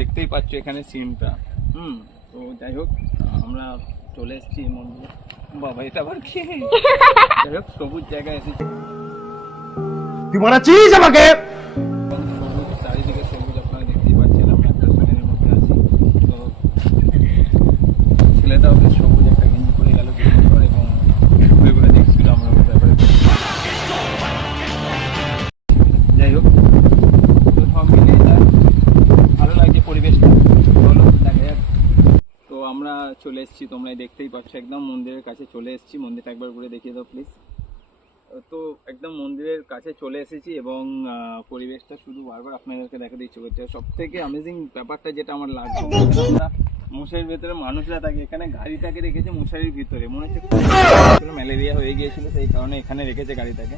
দেখতেই পাচ্ছ এখানে সিনটা। তো যাই হোক, আমরা চলে এসেছি মন্দিরে। বাবা এটা আবার কি? যাই হোক, সবুজ জায়গায় এসেছি। তুই মারাচ্ছিস আমাকে? সবুজ, চারিদিকে সবুজ, আপনারা দেখতেই পাচ্ছেন। আমরা একটা শহরের মধ্যে আছি। তো ছেলেটাও বেশ সবুজ একটা গেঞ্জি পরে গেল এবং ঘুরে ঘুরে দেখছিল আমরা ওর ব্যাপারে। যাই হোক, তো সব মিলিয়ে ভালো লাগছে পরিবেশটা। চলো দেখা যাক। তো আমরা চলে এসেছি, তোমরা দেখতেই পাচ্ছ, একদম মন্দিরের কাছে চলে এসেছি। মন্দিরটা একবার ঘুরে দেখিয়ে দাও প্লিজ। তো একদম মন্দিরের কাছে চলে এসেছি এবং পরিবেশটা শুধু বারবার আপনাদেরকে দেখাতে ইচ্ছে করছে। সব থেকে অ্যামেজিং ব্যাপারটা যেটা আমার লাগছে, আমরা মশারির ভেতরে মানুষরা থাকে, এখানে গাড়িটাকে রেখেছে মশারির ভিতরে। মনে হচ্ছে ম্যালেরিয়া হয়ে গিয়েছিল, সেই কারণে এখানে রেখেছে গাড়িটাকে।